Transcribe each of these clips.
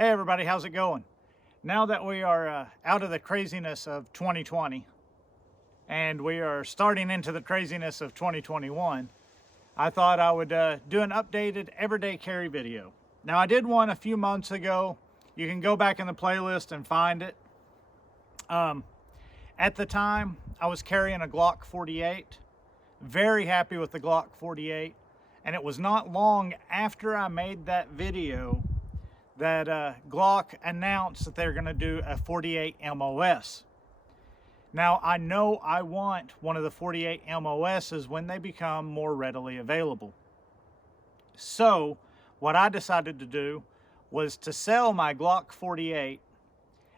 Hey everybody, how's it going? Now that we are out of the craziness of 2020 and we are starting into the craziness of 2021, I thought I would do an updated everyday carry video. Now I did one a few months ago. You can go back in the playlist and find it. At the time, I was carrying a Glock 48. Very happy with the Glock 48. And it was not long after I made that video that Glock announced that they're going to do a 48 MOS. Now, I know I want one of the 48 MOSs when they become more readily available. So, what I decided to do was to sell my Glock 48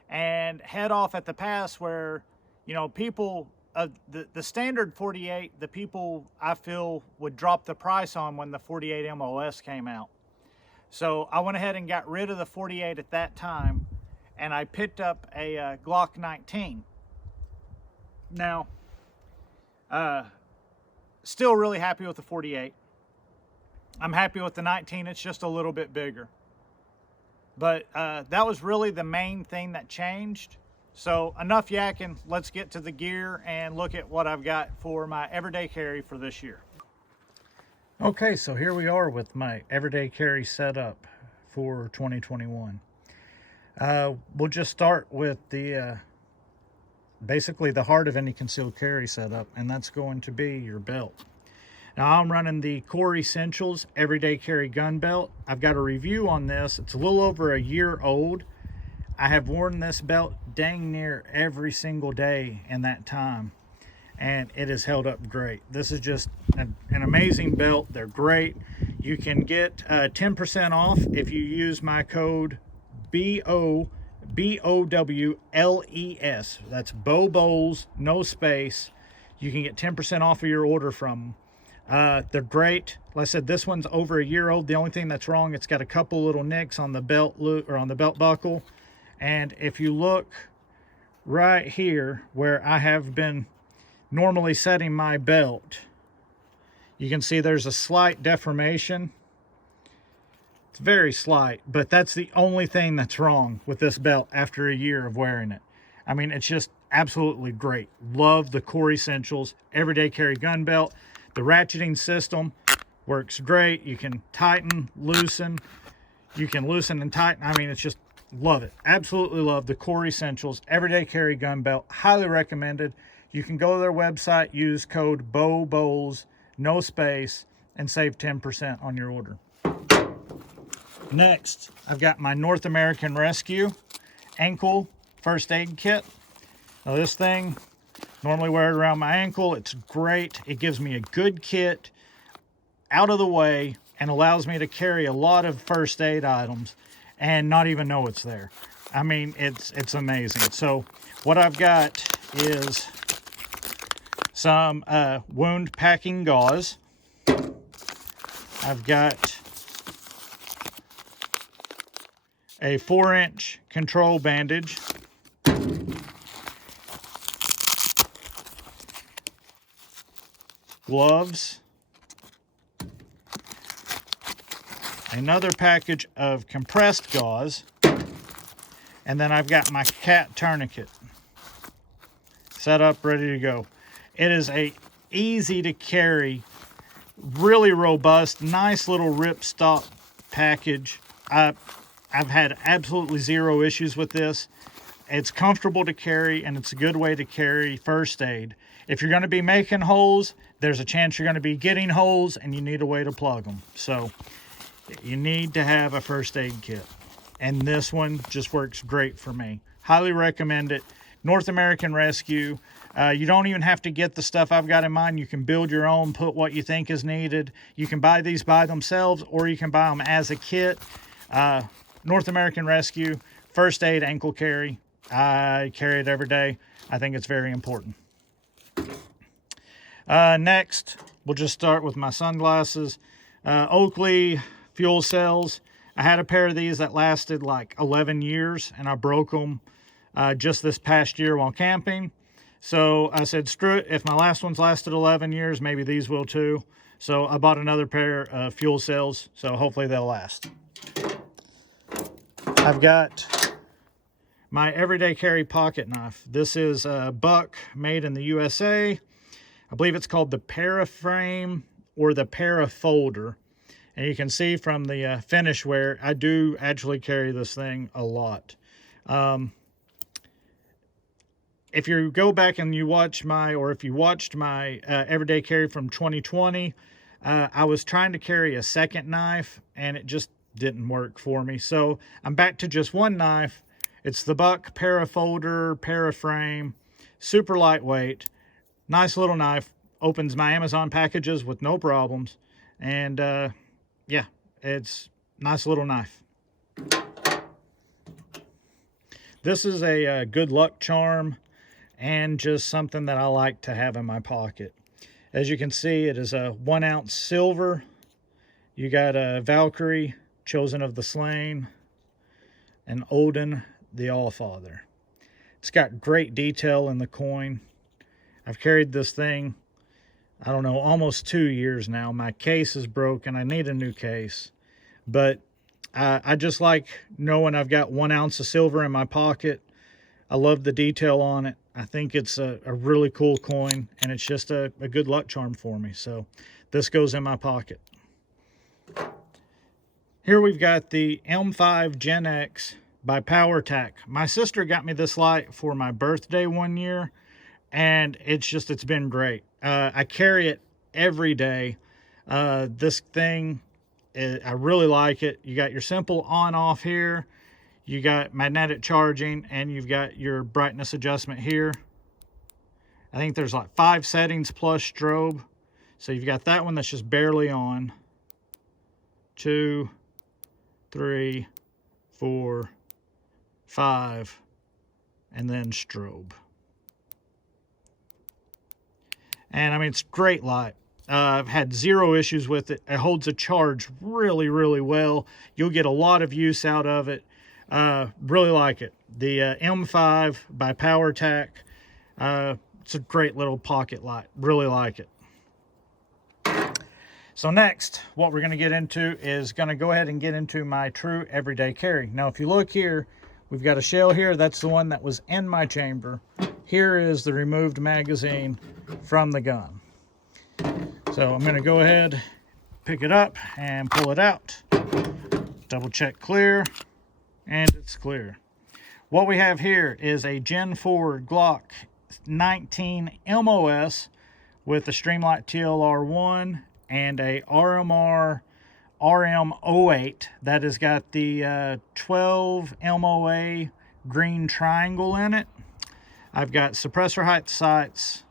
and head off at the pass where, you know, people, the standard 48, the people I feel would drop the price on when the 48 MOS came out. So I went ahead and got rid of the 48 at that time, and I picked up a Glock 19. Now, still really happy with the 48. I'm happy with the 19, it's just a little bit bigger. But that was really the main thing that changed. So enough yakking, let's get to the gear and look at what I've got for my everyday carry for this year. Okay, so here we are with my everyday carry setup for 2021. We'll just start with the basically the heart of any concealed carry setup, and that's going to be your belt. Now I'm running the Core Essentials everyday carry gun belt. I've got a review on this. It's a little over a year old. I have worn this belt dang near every single day in that time, and it has held up great. This is just an amazing belt. They're great. You can get 10% off if you use my code BOWLES. That's Bo Bowles, no space. You can get 10% off of your order from them. They're great. Like I said, this one's over a year old. The only thing that's wrong, it's got a couple little nicks on the belt loop or on the belt buckle. And if you look right here where I have been normally setting my belt, you can see there's a slight deformation. It's very slight, but that's the only thing that's wrong with this belt after a year of wearing it. I mean, it's just absolutely great. Love the Core Essentials everyday carry gun belt. The ratcheting system works great. You can tighten, loosen. You can loosen and tighten. I mean, it's just, love it. Absolutely love the Core Essentials everyday carry gun belt. Highly recommended. You can go to their website, use code BOWLES, no space, and save 10% on your order. Next, I've got my North American Rescue ankle first aid kit. Now this thing, normally wear it around my ankle. It's great. It gives me a good kit out of the way and allows me to carry a lot of first aid items and not even know it's there. I mean, it's amazing. So what I've got is some wound packing gauze. I've got a 4-inch control bandage. Gloves. Another package of compressed gauze. And then I've got my cat tourniquet set up, ready to go. It is a easy to carry, really robust, nice little ripstop package. I've had absolutely zero issues with this. It's comfortable to carry, and it's a good way to carry first aid. If you're going to be making holes, there's a chance you're going to be getting holes, and you need a way to plug them. So you need to have a first aid kit. And this one just works great for me. Highly recommend it. North American Rescue. You don't even have to get the stuff I've got in mind. You can build your own, put what you think is needed. You can buy these by themselves, or you can buy them as a kit. North American Rescue, first aid ankle carry. I carry it every day. I think it's very important. Next, we'll just start with my sunglasses. Oakley fuel cells. I had a pair of these that lasted like 11 years, and I broke them just this past year while camping. So I said, screw it. If my last ones lasted 11 years, maybe these will too. So I bought another pair of fuel cells, so hopefully they'll last. I've got my everyday carry pocket knife. This is a Buck made in the USA. I believe it's called the Paraframe or the Parafolder. And you can see from the finish wear, I do actually carry this thing a lot. If you go back and you watch my, or if you watched my everyday carry from 2020, I was trying to carry a second knife and it just didn't work for me. So I'm back to just one knife. It's the Buck Parafolder, Paraframe, super lightweight, nice little knife, opens my Amazon packages with no problems. And yeah, it's a nice little knife. This is a good luck charm and just something that I like to have in my pocket. As you can see, it is a 1 ounce silver. You got a Valkyrie, Chosen of the Slain, and Odin, the Allfather. It's got great detail in the coin. I've carried this thing, I don't know, almost 2 years now. My case is broken. I need a new case. But I just like knowing I've got 1 ounce of silver in my pocket. I love the detail on it. I think it's a really cool coin, and it's just a good luck charm for me. So this goes in my pocket. Here we've got the M5 Gen X by PowerTac. My sister got me this light for my birthday one year, and it's been great. I carry it every day. This thing, I really like it. You got your simple on-off here. You got magnetic charging, and you've got your brightness adjustment here. I think there's like 5 settings plus strobe. So you've got that one that's just barely on. 2, 3, 4, 5, and then strobe. And I mean, it's great light. I've had 0 issues with it. It holds a charge really, really well. You'll get a lot of use out of it. Really like it. The M5 by PowerTac. It's a great little pocket light. Really like it. So next, what we're going to get into is going to go ahead and get into my true everyday carry. Now, if you look here, we've got a shell here. That's the one that was in my chamber. Here is the removed magazine from the gun. So I'm going to go ahead, pick it up, and pull it out. Double check clear, and it's clear. What we have here is a Gen 4 Glock 19 MOS with a Streamlight TLR1 and a RMR RM08 that has got the 12 MOA green triangle in it. I've got suppressor height sights,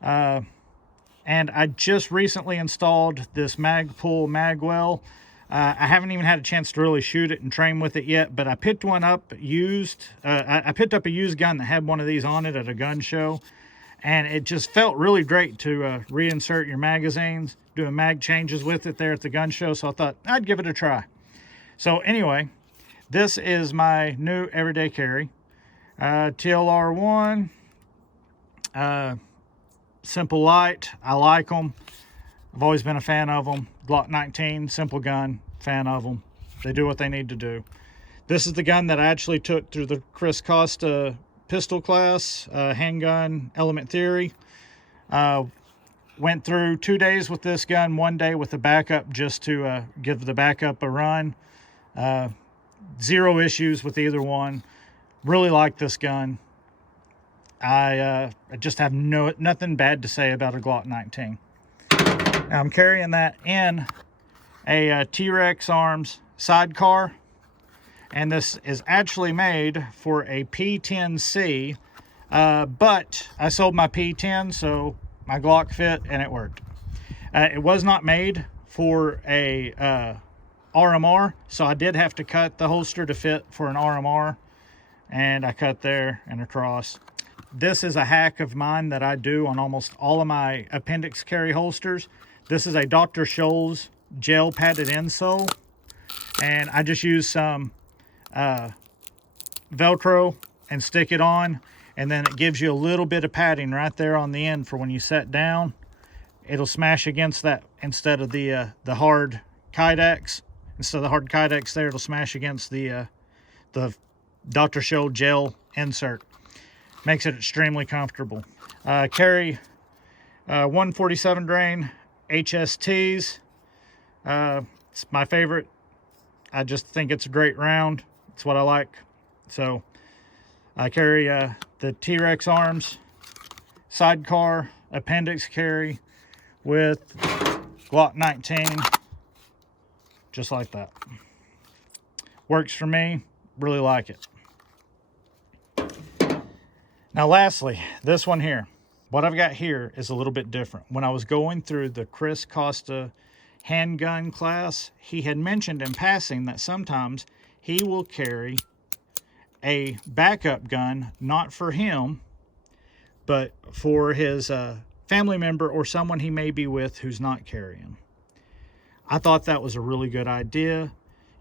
and I just recently installed this Magpul Magwell. I haven't even had a chance to really shoot it and train with it yet, but I picked one up used. I picked up a used gun that had one of these on it at a gun show, and it just felt really great to reinsert your magazines, doing mag changes with it there at the gun show, so I thought I'd give it a try. So anyway, this is my new everyday carry. TLR1, simple light. I like them. I've always been a fan of them. Glock 19, simple gun, fan of them. They do what they need to do. This is the gun that I actually took through the Chris Costa pistol class, handgun element theory. Went through 2 days with this gun, 1 day with the backup just to give the backup a run. 0 issues with either one. Really like this gun. I just have nothing bad to say about a Glock 19. Now I'm carrying that in a T-Rex Arms sidecar, and this is actually made for a P10C, but I sold my P10, so my Glock fit and it worked. It was not made for a RMR, so I did have to cut the holster to fit for an RMR, and I cut there and across. This is a hack of mine that I do on almost all of my appendix carry holsters. This is a Dr. Scholl's gel padded insole, and I just use some Velcro and stick it on, and then it gives you a little bit of padding right there on the end for when you set down. It'll smash against that instead of the hard Kydex. Instead of the hard Kydex there, it'll smash against the the Dr. Scholl gel insert. Makes it extremely comfortable. Carry 147 grain HSTs. It's my favorite. I just think it's a great round. It's what I like. So I carry the T-Rex arms, sidecar, appendix carry with Glock 19, just like that. Works for me, really like it. Now lastly, this one here. What I've got here is a little bit different. When I was going through the Chris Costa handgun class, he had mentioned in passing that sometimes he will carry a backup gun, not for him, but for his family member or someone he may be with who's not carrying. I thought that was a really good idea.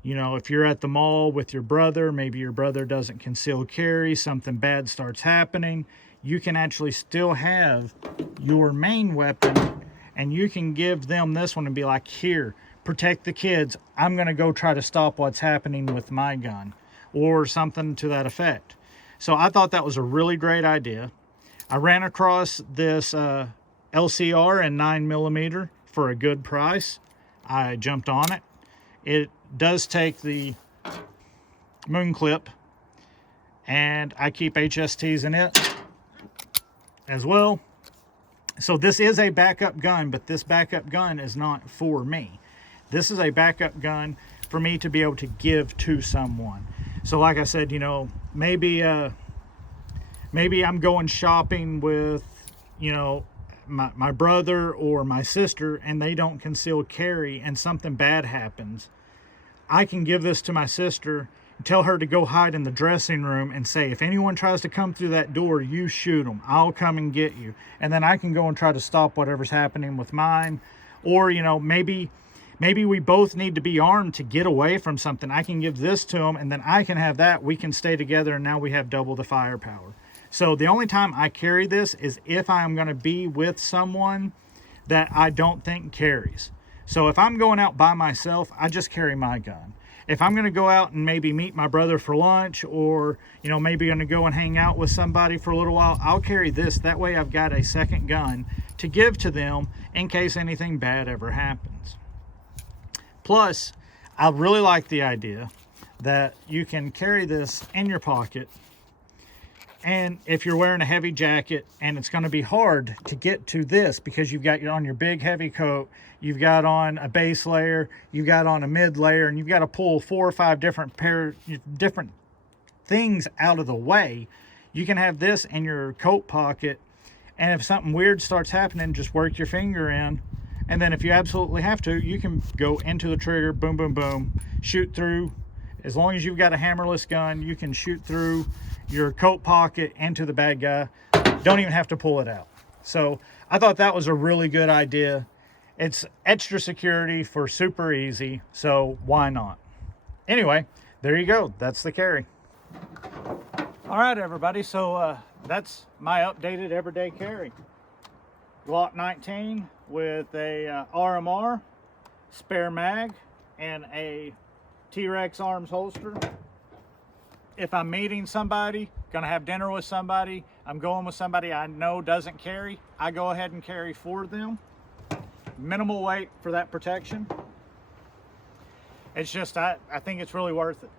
You know, if you're at the mall with your brother, maybe your brother doesn't conceal carry, something bad starts happening, you can actually still have your main weapon, and you can give them this one and be like, here, protect the kids. I'm going to go try to stop what's happening with my gun, or something to that effect. So I thought that was a really great idea. I ran across this LCR in 9mm for a good price. I jumped on it. It does take the moon clip, and I keep HSTs in it as well. So this is a backup gun, but this backup gun is not for me. This is a backup gun for me to be able to give to someone. So like I said, you know, maybe I'm going shopping with, you know, my brother or my sister, and they don't conceal carry and something bad happens. I can give this to my sister and tell her to go hide in the dressing room and say, if anyone tries to come through that door, you shoot them. I'll come and get you. And then I can go and try to stop whatever's happening with mine. Or, you know, maybe we both need to be armed to get away from something. I can give this to them, and then I can have that. We can stay together, and now we have double the firepower. So the only time I carry this is if I'm going to be with someone that I don't think carries. So if I'm going out by myself, I just carry my gun. If I'm going to go out and maybe meet my brother for lunch, or, you know, maybe going to go and hang out with somebody for a little while, I'll carry this. That way I've got a second gun to give to them in case anything bad ever happens. Plus, I really like the idea that you can carry this in your pocket, and if you're wearing a heavy jacket and it's going to be hard to get to this because you've got on your big heavy coat, you've got on a base layer, you've got on a mid layer, and you've got to pull 4 or 5 different things out of the way, you can have this in your coat pocket, and if something weird starts happening, just work your finger in. And then if you absolutely have to, you can go into the trigger, boom, boom, boom, shoot through. As long as you've got a hammerless gun, you can shoot through your coat pocket into the bad guy. Don't even have to pull it out. So I thought that was a really good idea. It's extra security for super easy, so why not? Anyway, there you go. That's the carry. All right, everybody. So that's my updated everyday carry. Glock 19 with a RMR, spare mag, and a T-Rex arms holster. If I'm meeting somebody, gonna have dinner with somebody, I'm going with somebody I know doesn't carry, I go ahead and carry for them. Minimal weight for that protection. It's just, I think it's really worth it.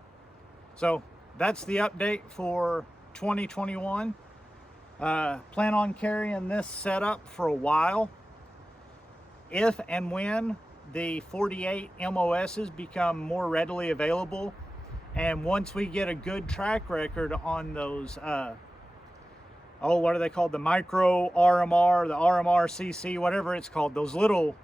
So that's the update for 2021. Plan on carrying this setup for a while. If and when the 48 MOSs become more readily available, and once we get a good track record on those, what are they called? The micro RMR, the RMR CC, whatever it's called, those little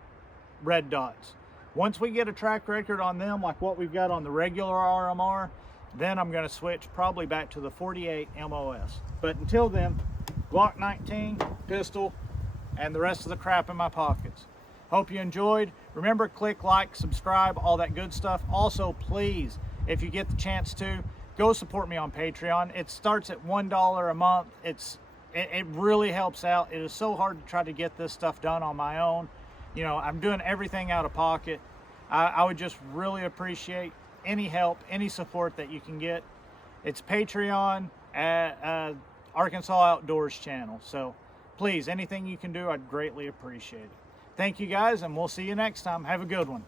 red dots. Once we get a track record on them, like what we've got on the regular RMR, then I'm going to switch probably back to the 48 MOS. But until then, Glock 19, pistol, and the rest of the crap in my pockets. Hope you enjoyed. Remember, click like, subscribe, all that good stuff. Also, please, if you get the chance to, go support me on Patreon. It starts at $1 a month. It really helps out. It is so hard to try to get this stuff done on my own. You know, I'm doing everything out of pocket. I would just really appreciate any help, any support that you can get. It's Patreon at Arkansas Outdoors channel. So please, anything you can do, I'd greatly appreciate it. Thank you guys, and we'll see you next time. Have a good one.